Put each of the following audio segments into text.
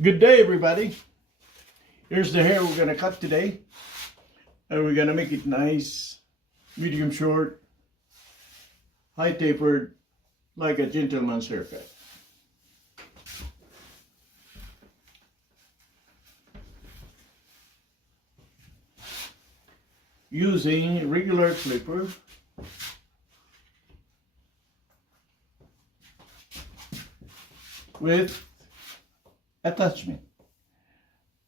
Good day, everybody. Here's the hair we're gonna cut today, and we're gonna make it nice, medium short, high tapered, like a gentleman's haircut. Using regular clipper with attachment,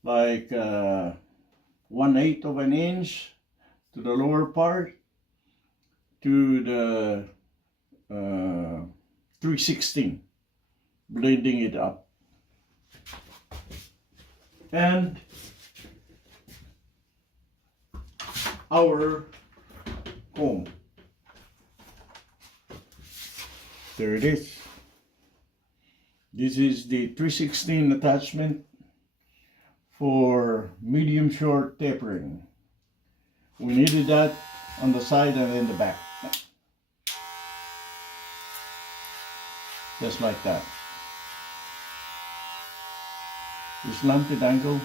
like 1/8 of an inch to the lower part to the 3/16, blending it up, and our comb. There it is. This is the 3/16 attachment for medium short tapering. We needed that on the side and in the back. Just like that. The slanted angle,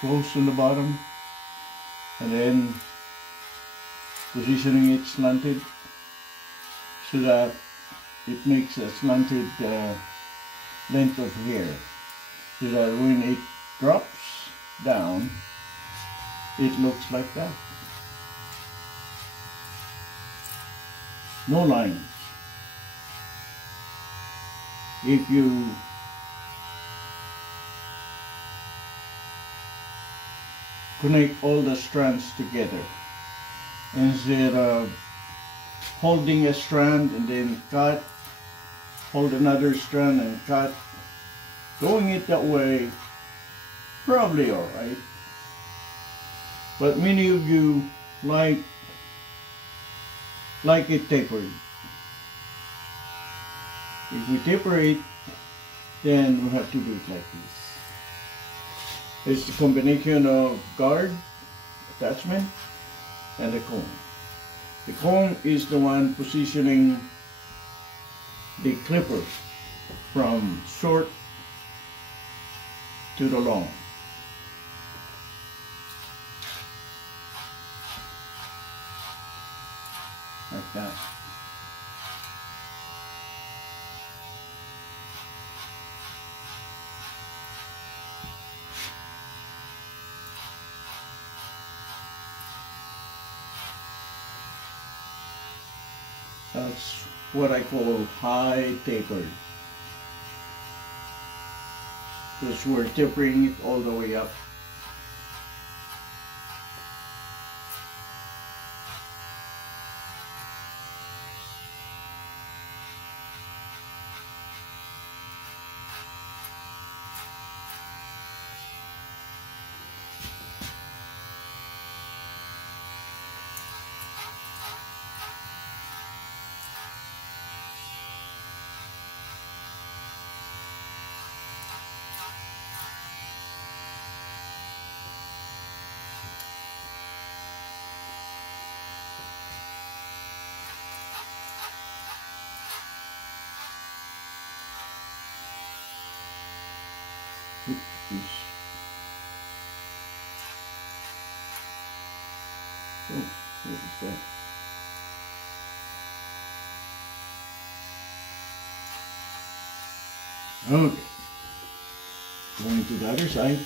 close in the bottom, and then positioning it slanted so that it makes a slanted length of hair, so that when it drops down, it looks like that. No lines. If you connect all the strands together, instead of holding a strand and then cut, hold another strand and cut, doing it that way, probably alright. But many of you like it tapered. If we taper it, then we have to do it like this. It's the combination of guard, attachment, and the comb. The comb is the one positioning the clipper from short to the long. Like that. That's what I call high tapered, because we're tapering it all the way up. Oops. Oh, what is that? Okay. Going to the other side.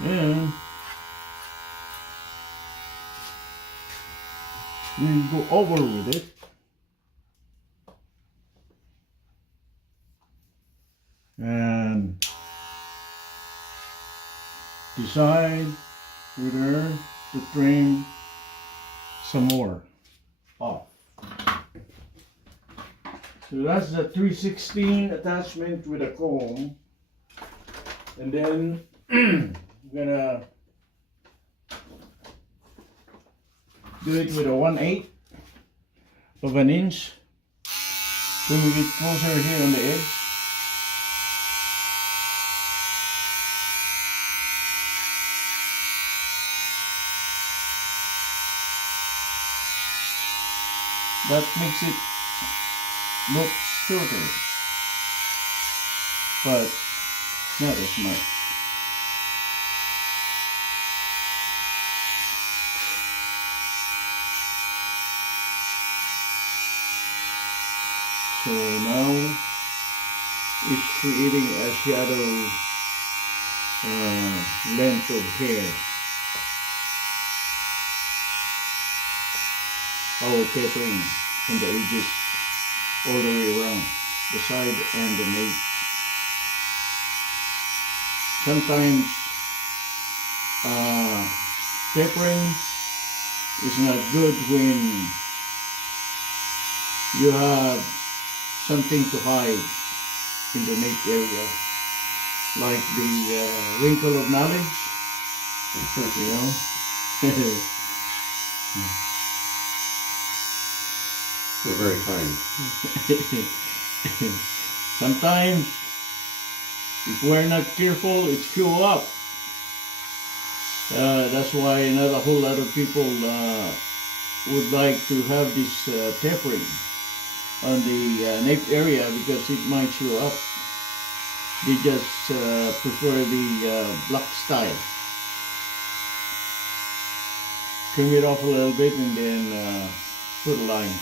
And we go over with it. And decide whether to trim some more off. So that's the 316 attachment with a comb. And then I'm gonna do it with a 1/8 of an inch. Then we get closer here on the edge. That makes it look shorter, but not as much. So now it's creating a shadow length of hair. Our tapering on the edges all the way around the side and the nape. Sometimes tapering is not good when you have something to hide in the nape area, like the wrinkle of knowledge, you know. They're very kind. Sometimes, if we're not careful, it show up. That's why not a whole lot of people would like to have this tapering on the nape area because it might show up. They just prefer the block style. Trim it off a little bit and then put a line.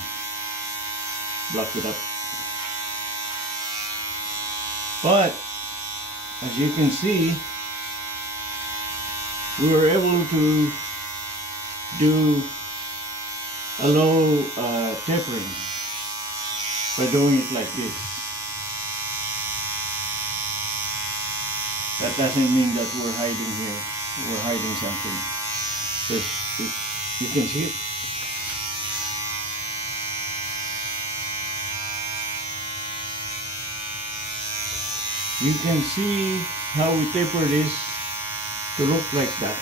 Block it up. But as you can see, we were able to do a low tapering by doing it like this. That doesn't mean that we're hiding here. We're hiding something. You can see it. You can see how we taper this to look like that.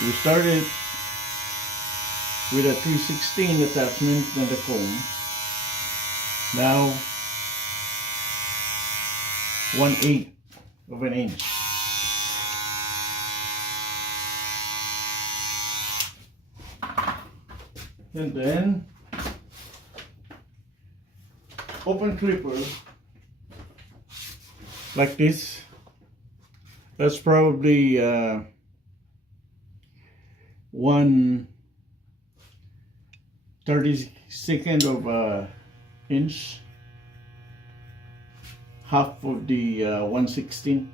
We started with a 316 attachment and the comb. Now 1/8 of an inch. And then open clipper like this. That's probably 1/32 of an inch, half of the 1/16.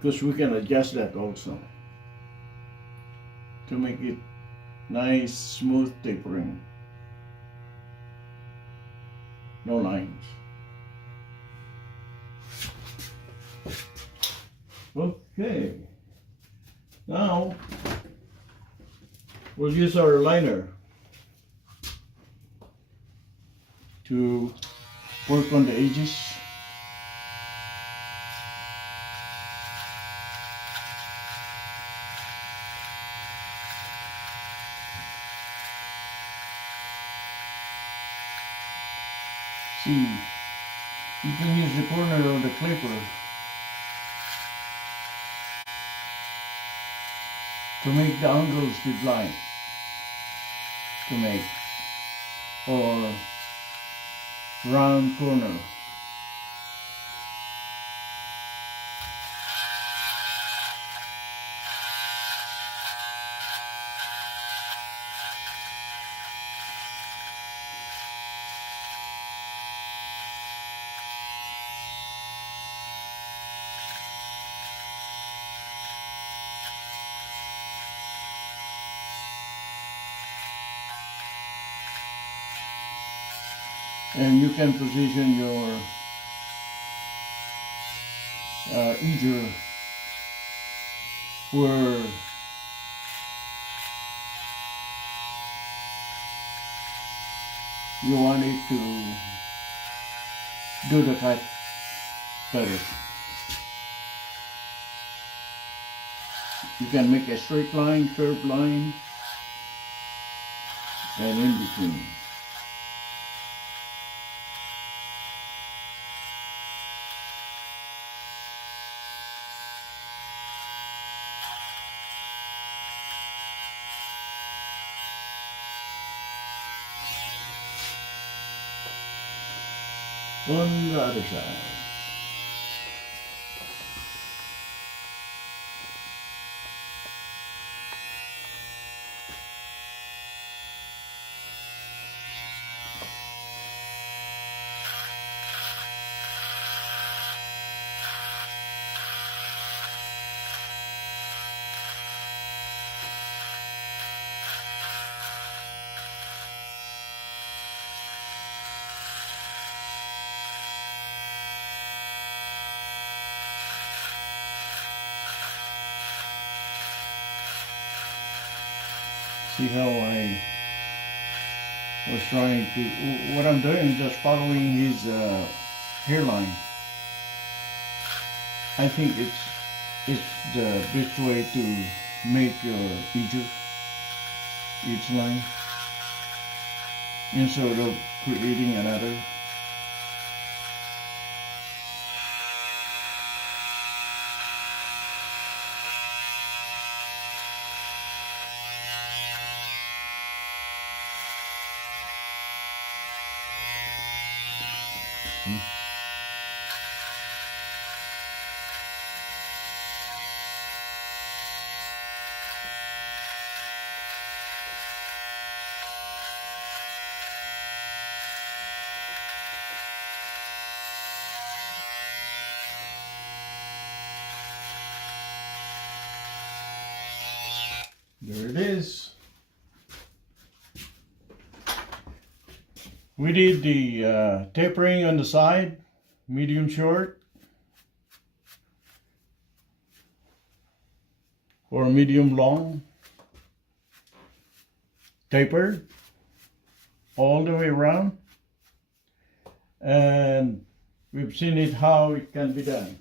Because we can adjust that also to make it nice, smooth tapering. No lines. Okay. Now we'll use our liner to work on the edges. See, you can use the corner of the clipper to make the angles you'd like to make, or round corner. And you can position your edger where you want it to do the cut better. You can make a straight line, curved line, and in between. On the other side. See how I was trying to, what I'm doing is just following his hairline. I think it's the best way to make your edger, each line, instead of creating another. There it is. We did the tapering on the side, medium short, or medium long, tapered all the way around, and we've seen it how it can be done.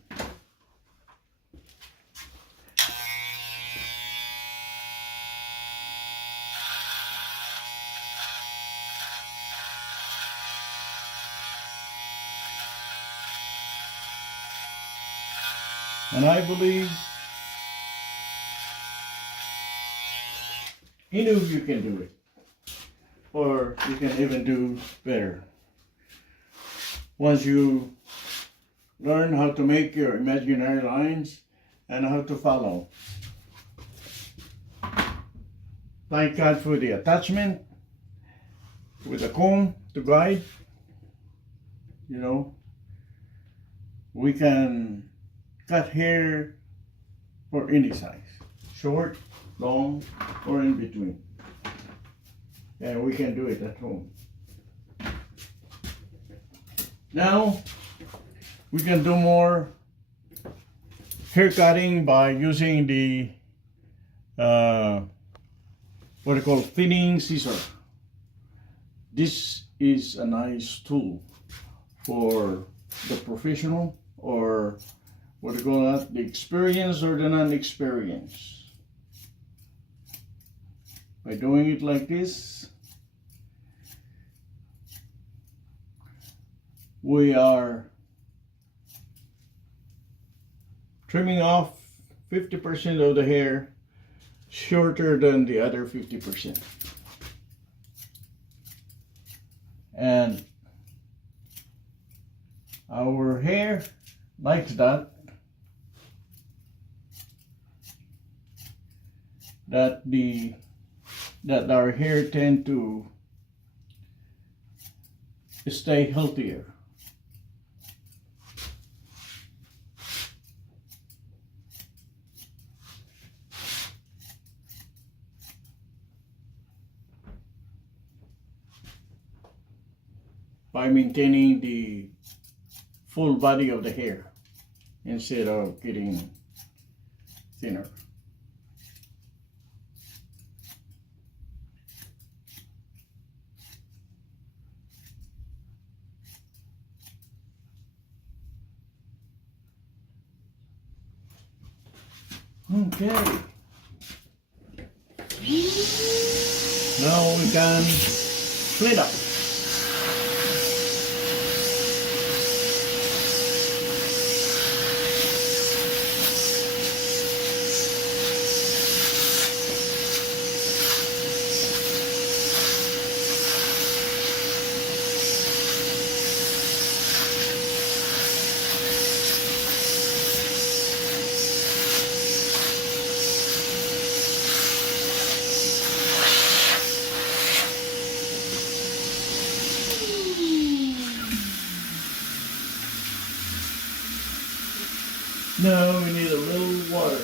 And I believe any of you can do it, or you can even do better. Once you learn how to make your imaginary lines and how to follow. Thank God for the attachment with a comb to guide. You know, we can cut hair for any size, short, long, or in between. And we can do it at home. Now, we can do more hair cutting by using the what they call thinning scissor. This is a nice tool for the professional, or what do you call that, the experienced or the non-experienced. By doing it like this, we are trimming off 50% of the hair shorter than the other 50%. And Our hair likes that. That our hair tend to stay healthier. By maintaining the full body of the hair instead of getting thinner. Okay. Now we can clean up. Now we need a little water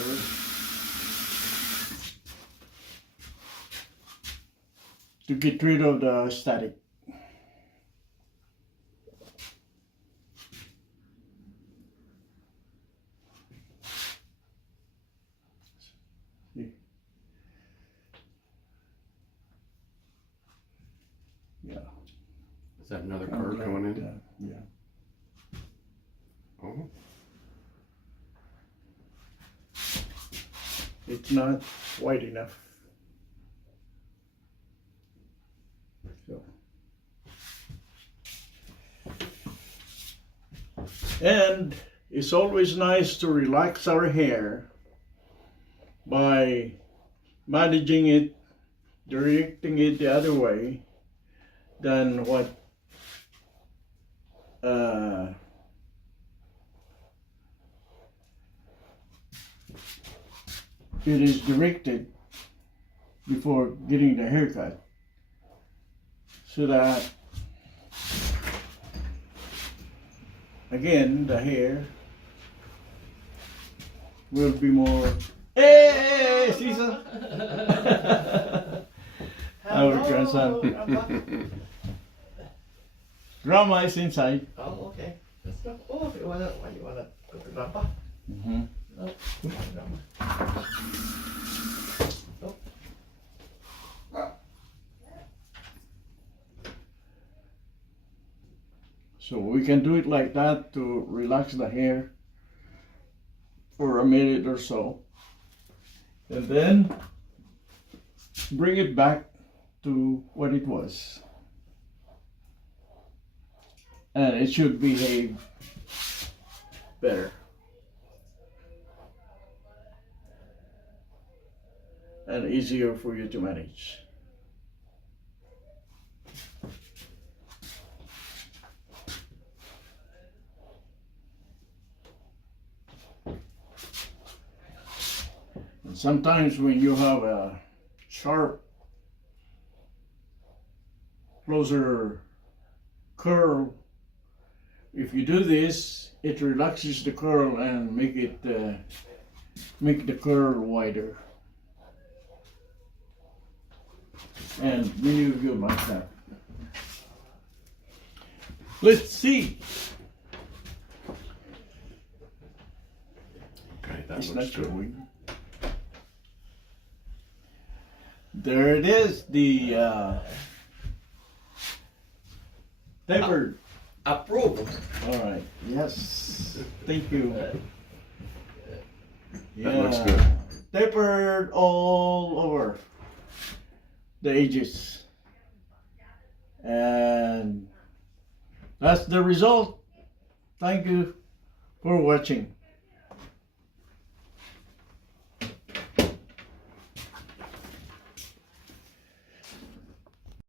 to get rid of the static. See? Yeah. Is that another card going in? Yeah. Oh. It's not white enough. So. And it's always nice to relax our hair by managing it, directing it the other way than what it is directed before getting the haircut, so that again the hair will be more. Hey, Caesar! Our grandson. Grandma is inside. Oh, okay. Let's go. Oh, you wanna go to Grandpa? Mm-hmm. No. Come on, Grandma. Oh. So we can do it like that to relax the hair for a minute or so, and then bring it back to what it was, and it should behave better. And easier for you to manage. And sometimes when you have a sharp, closer curl, if you do this, it relaxes the curl and make the curl wider. And many of you like that. Let's see. Okay, that It's looks not good. showing. There it is, the tapered. Approve. All right. Yes. Thank you. That looks good. Tapered all over the edges. And that's the result. Thank you for watching.